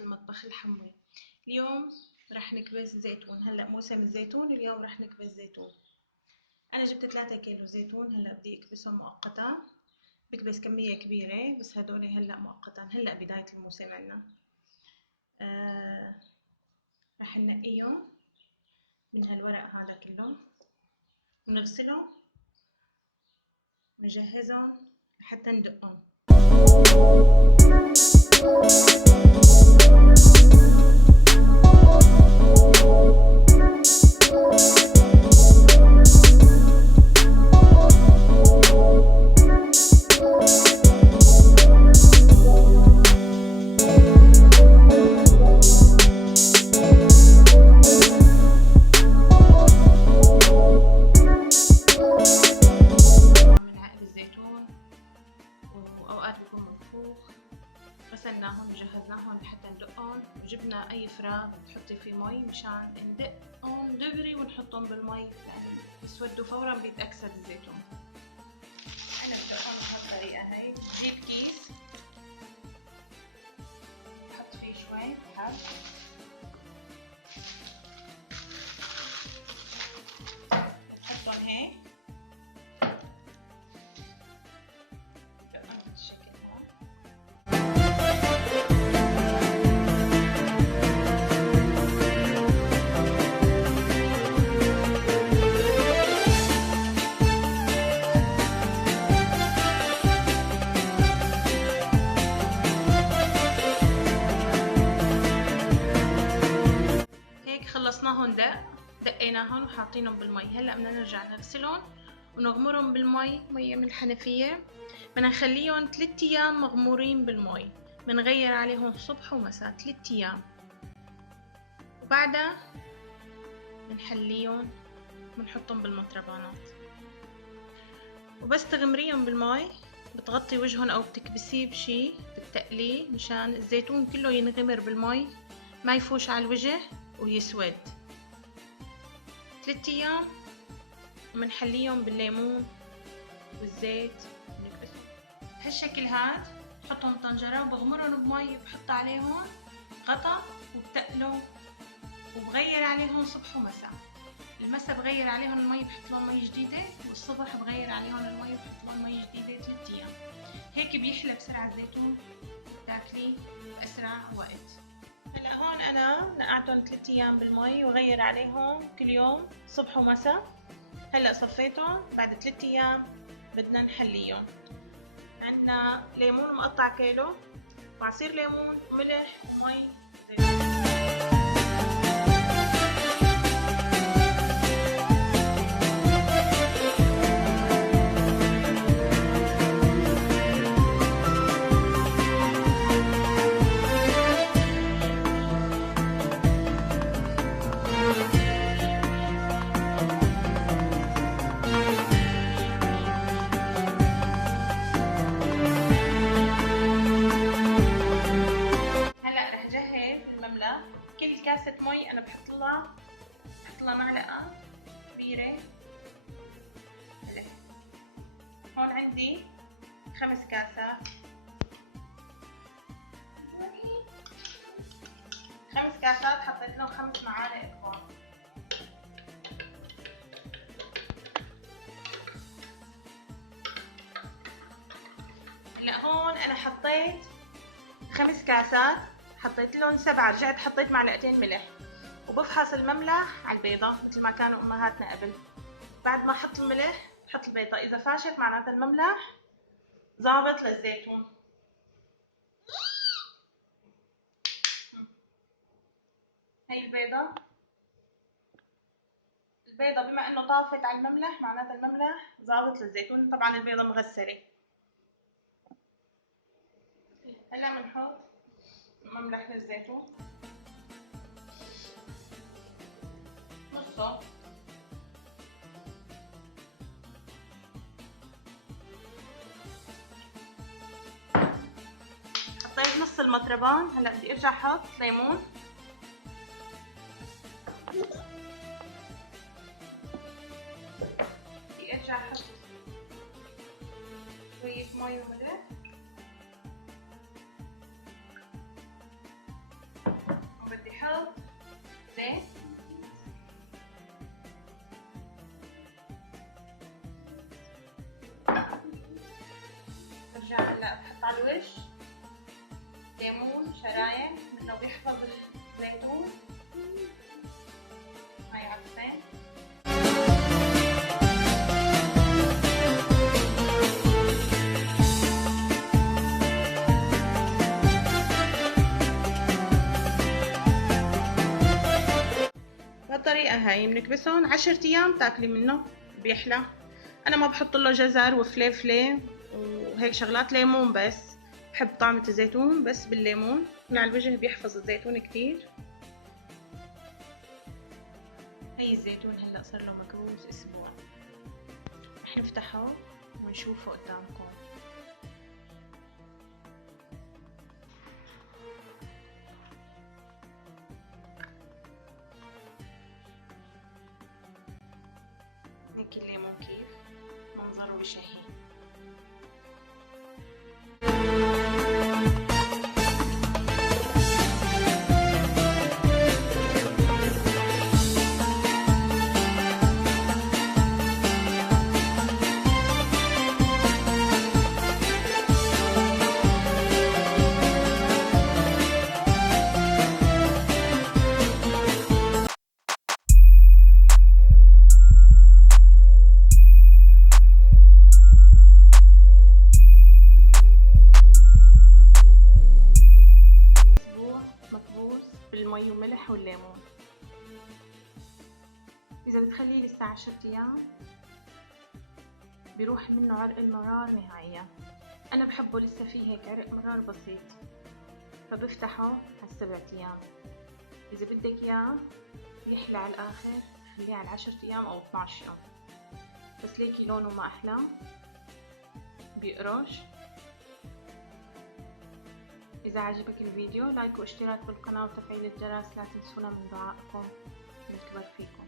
المطبخ الحموي. اليوم رح نكبس زيتون. هلا موسم الزيتون، اليوم رح نكبس زيتون. انا جبت 3 كيلو زيتون، هلا بدي اكبسهم مؤقتا. بكبس كمية كبيرة بس هدول هلا مؤقتا، هلا بداية الموسم عنا. رح ننقيهم من هالورق هذا كله ونغسلهم ونجهزهم لحتى ندقهم. غسلناهم وجهزناهم لحتى ندقهم، وجبنا اي فراغ بتحطي فيه مي مشان ندقهم دغري ونحطهم بالمي، لانه يسودوا فورا بيتأكسد الزيتون. انا بدقهم بهالطريقه هي. بجيب كيس بحط فيه شوي حب، بحطهم هيك بدقهم بالشكل هذا. خلصناهم دقيناهم وحاطينهم بالمي. هلا بدنا نرجع نغسلهم ونغمرهم بالمي، مية من الحنفية. بدنا نخليهم 3 ايام مغمورين بالمي، بنغير عليهم صبح ومساء 3 ايام، وبعدها بنحليهم بنحطهم بالمطربانات. وبس تغمريهم بالمي بتغطي وجههم او بتكبسيه بشي بتقليه مشان الزيتون كله ينغمر بالمي، ما يفوش على الوجه ويسود. 3 ايام ومنحليهم بالليمون والزيت ونكبسهم بهالشكل هاد. بحطهم بطنجرة وبغمرهم بمي، بحط عليهم غطا وبتقلهم وبغير عليهم صبح ومساء. المساء بغير عليهم المي بحط لهم مي جديدة، والصبح بغير عليهم المي وبحط لهم مي جديدة 3 ايام. هيك بيحلى بسرعة الزيتون، تاكليه بأسرع وقت. هلا هون انا نقعتهم 3 ايام بالمي وغير عليهم كل يوم صبح ومساء. هلا صفيتهم. بعد 3 ايام بدنا نحليهم. عندنا ليمون مقطع كيلو، وعصير ليمون وملح ومي زيتون. كل كاسة مي أنا بحط لها معلقة كبيرة ملح. هون عندي 5 كاسات، 5 كاسات حطيت لهم 5 معالق كبار. هلا هون أنا حطيت 5 كاسات، حطيت لهم 7، رجعت حطيت معلقتين ملح، وبفحص المملح على البيضة مثل ما كانوا امهاتنا قبل. بعد ما احط الملح بحط البيضة، اذا فاشت معناتها المملح ظابط للزيتون. هي البيضة بما انه طافت على المملح معناتها المملح ظابط للزيتون. طبعا البيضة مغسلة. هلا بنحط مملح للزيتون نصه، حطيت نص المطربان. هلا بدي ارجع احط ليمون، بدي ارجع احط شوية مي وملح، زيت. برجع هلا بحط على الوش ليمون شرايح منه بيحفظ الزيتون. هاي عدسة. بهالطريقة هاي بنكبسهم 10 ايام تاكلي منه بيحلى. انا ما بحط له جزر وفليفله وهيك شغلات، ليمون بس. بحب طعمة الزيتون بس بالليمون، من على الوجه بيحفظ الزيتون كتير. هي الزيتون هلا صار له مكبوس اسبوع، رح نفتحه ونشوفه قدامكم. هيك الليمون كيف منظره بشهي. بالمي وملح والليمون. إذا بتخليه لسه 10 أيام بيروح منه عرق المرار نهائيا. أنا بحبه لسه فيه هيك عرق مرار بسيط، فبفتحه على7 أيام. إذا بدك إياه يحلى على الآخر خليه على 10 أيام أو 12 يوم، بس ليكي لونه ما أحلى بيقرش. إذا عجبك الفيديو لايك واشتراك بالقناة وتفعيل الجرس، لا تنسونا من دعائكم. نكبر فيكم.